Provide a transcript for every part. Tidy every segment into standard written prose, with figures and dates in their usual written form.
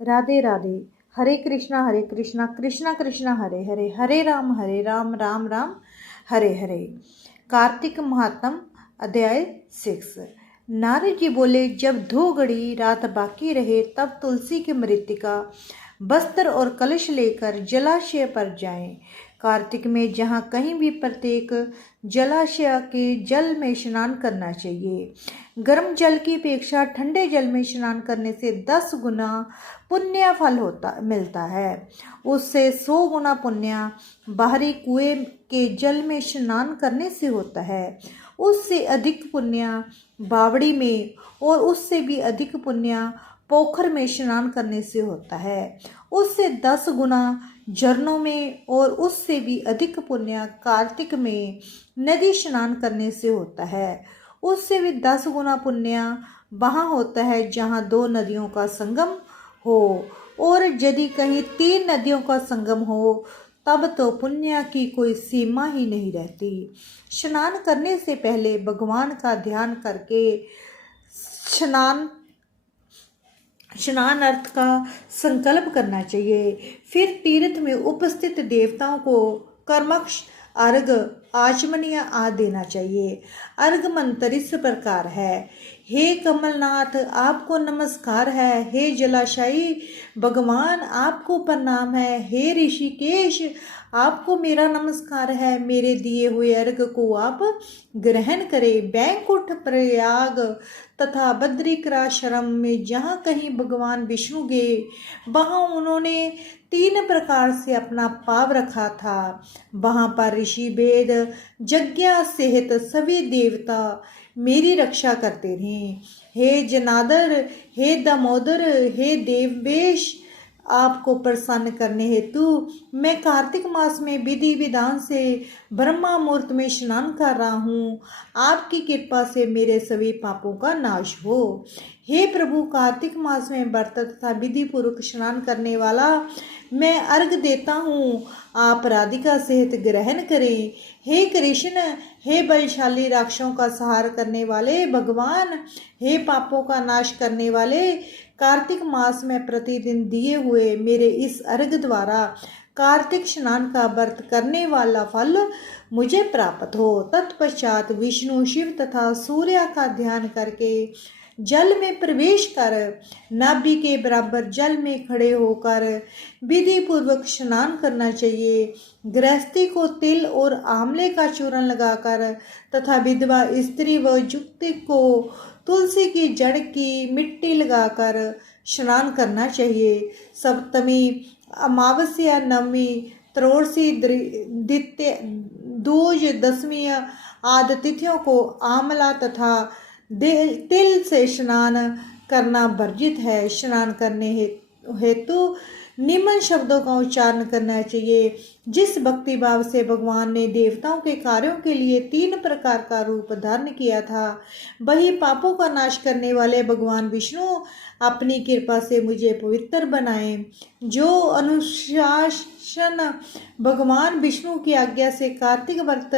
राधे राधे। हरे कृष्णा कृष्णा कृष्णा हरे हरे, हरे राम राम राम हरे हरे। कार्तिक महात्म अध्याय 6। नारद जी बोले, जब 2 घड़ी रात बाकी रहे तब तुलसी की मृतिका, बस्तर और कलश लेकर जलाशय पर जाएं। कार्तिक में जहाँ कहीं भी प्रत्येक जलाशय के जल में स्नान करना चाहिए। गर्म जल की अपेक्षा ठंडे जल में स्नान करने से 10 गुना पुण्य फल मिलता है। उससे 100 गुना पुण्य बाहरी कुएं के जल में स्नान करने से होता है। उससे अधिक पुण्य बावड़ी में और उससे भी अधिक पुण्य पोखर में स्नान करने से होता है। उससे 10 गुना झरनों में और उससे भी अधिक पुण्य कार्तिक में नदी स्नान करने से होता है। उससे भी 10 गुना पुण्य वहाँ होता है जहाँ 2 नदियों का संगम हो, और यदि कहीं 3 नदियों का संगम हो तब तो पुण्य की कोई सीमा ही नहीं रहती। स्नान करने से पहले भगवान का ध्यान करके स्नान अर्थ का संकल्प करना चाहिए। फिर तीर्थ में उपस्थित देवताओं को कर्मक्ष अर्घ आचमन या आ देना चाहिए। अर्घ मंत्र इस प्रकार है। हे कमलनाथ आपको नमस्कार है। हे जलाशायी भगवान आपको प्रणाम है। हे ऋषिकेश आपको मेरा नमस्कार है। मेरे दिए हुए अर्घ को आप ग्रहण करें। बैंकुंठ प्रयाग तथा बद्रिकाश्रम में जहाँ कहीं भगवान विष्णु गए वहाँ उन्होंने 3 प्रकार से अपना पाव रखा था। वहाँ पर ऋषि वेद यज्ञ सहित सभी देवता मेरी रक्षा करते रहे। हे जनार्दन, हे दामोदर, हे देवेश, आपको प्रसन्न करने हेतु मैं कार्तिक मास में विधि विधान से ब्रह्मा मुहूर्त में स्नान कर रहा हूँ। आपकी कृपा से मेरे सभी पापों का नाश हो। हे प्रभु, कार्तिक मास में व्रत तथा विधि पूर्वक स्नान करने वाला मैं अर्घ देता हूँ। आप राधिका सहित ग्रहण करें। हे कृष्ण, हे बलशाली राक्षसों का संहार करने वाले भगवान, हे पापों का नाश करने वाले, कार्तिक मास में प्रतिदिन दिए हुए मेरे इस अर्घ द्वारा कार्तिक स्नान का व्रत करने वाला फल मुझे प्राप्त हो। तत्पश्चात विष्णु, शिव तथा सूर्य का ध्यान करके जल में प्रवेश कर नाभि के बराबर जल में खड़े होकर विधि पूर्वक स्नान करना चाहिए। गृहस्थी को तिल और आंवले का चूर्ण लगाकर तथा विधवा स्त्री व युक्ति को तुलसी की जड़ की मिट्टी लगाकर स्नान करना चाहिए। सप्तमी, अमावस्या, नवमी, त्रयोदशी, द्वितीया, दूज, दशमी आदि तिथियों को आंवला तथा तिल से स्नान करना वर्जित है। स्नान करने हेतु निम्न शब्दों का उच्चारण करना चाहिए। जिस भक्ति भाव से भगवान ने देवताओं के कार्यों के लिए 3 प्रकार का रूप धारण किया था, वही पापों का नाश करने वाले भगवान विष्णु अपनी कृपा से मुझे पवित्र बनाए। जो अनुशासन भगवान विष्णु की आज्ञा से कार्तिक व्रत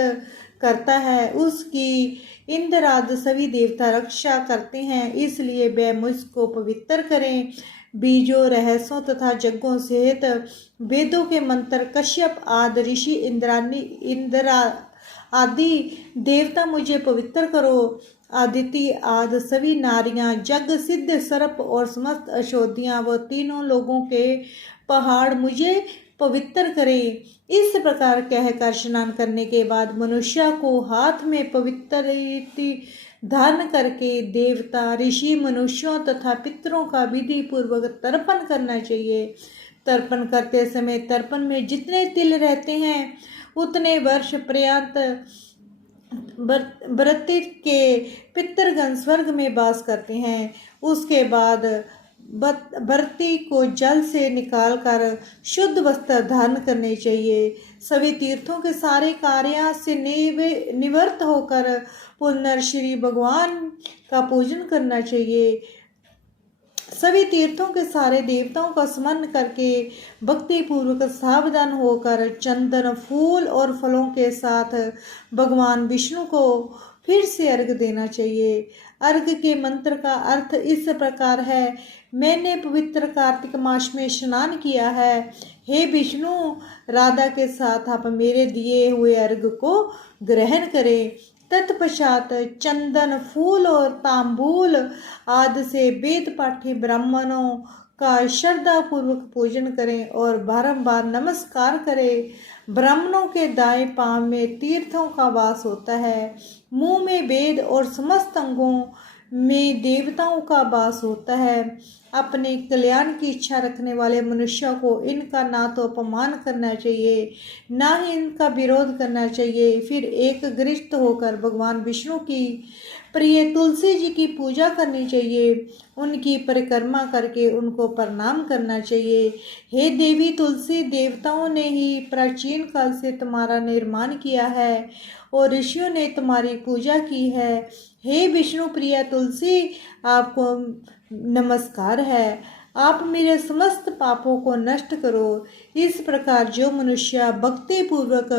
करता है उसकी इंद्र आदि सभी देवता रक्षा करते हैं, इसलिए वे मुझको पवित्र करें। बीजों, रहस्यों तथा यज्ञों सहित वेदों के मंत्र, कश्यप आदि ऋषि, इंद्र आदि देवता मुझे पवित्र करो। आदिति आदि सभी नारियां, जग सिद्ध सर्प और समस्त औषधियां व तीनों लोगों के पहाड़ मुझे पवित्र करें। इस प्रकार कहकर स्नान करने के बाद मनुष्य को हाथ में पवित्र धारण करके देवता, ऋषि, मनुष्यों तथा पितरों का विधि पूर्वक तर्पण करना चाहिए। तर्पण करते समय तर्पण में जितने तिल रहते हैं उतने वर्ष पर्यंत व्रती के पितरगण स्वर्ग में वास करते हैं। उसके बाद व्रती को जल से निकालकर शुद्ध वस्त्र धारण करने चाहिए। सभी तीर्थों के सारे कार्य से निवृत्त होकर पुनः श्री भगवान का पूजन करना चाहिए। सभी तीर्थों के सारे देवताओं का स्मरण करके भक्ति पूर्वक सावधान होकर चंदन, फूल और फलों के साथ भगवान विष्णु को फिर से अर्घ देना चाहिए। अर्घ के मंत्र का अर्थ इस प्रकार है। मैंने पवित्र कार्तिक मास में स्नान किया है। हे विष्णु, राधा के साथ आप मेरे दिए हुए अर्घ को ग्रहण करें। तत्पश्चात चंदन, फूल और तांबूल आदि से वेद पाठी ब्राह्मणों का श्रद्धा पूर्वक पूजन करें और बारंबार नमस्कार करें। ब्राह्मणों के दाएं पांव में तीर्थों का वास होता है, मुंह में वेद और समस्त अंगों में देवताओं का वास होता है। अपने कल्याण की इच्छा रखने वाले मनुष्यों को इनका ना तो अपमान करना चाहिए, ना ही इनका विरोध करना चाहिए। फिर एक गृहस्थ होकर भगवान विष्णु की प्रिय तुलसी जी की पूजा करनी चाहिए। उनकी परिक्रमा करके उनको प्रणाम करना चाहिए। हे देवी तुलसी, देवताओं ने ही प्राचीन काल से तुम्हारा निर्माण किया है और ऋषियों ने तुम्हारी पूजा की है। हे विष्णु प्रिया तुलसी, आपको नमस्कार है। आप मेरे समस्त पापों को नष्ट करो। इस प्रकार जो मनुष्य भक्ति पूर्वक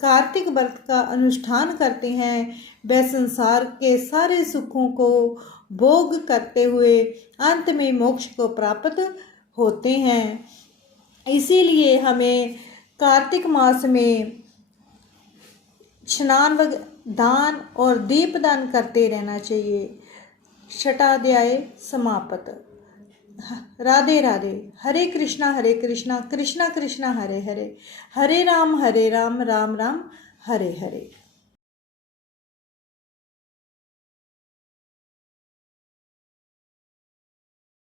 कार्तिक व्रत का अनुष्ठान करते हैं, वे संसार के सारे सुखों को भोग करते हुए अंत में मोक्ष को प्राप्त होते हैं। इसीलिए हमें कार्तिक मास में स्नान व दान और दीपदान करते रहना चाहिए। छठाध्याय समाप्त। राधे राधे। हरे कृष्णा कृष्णा कृष्णा हरे हरे, हरे राम राम राम हरे हरे।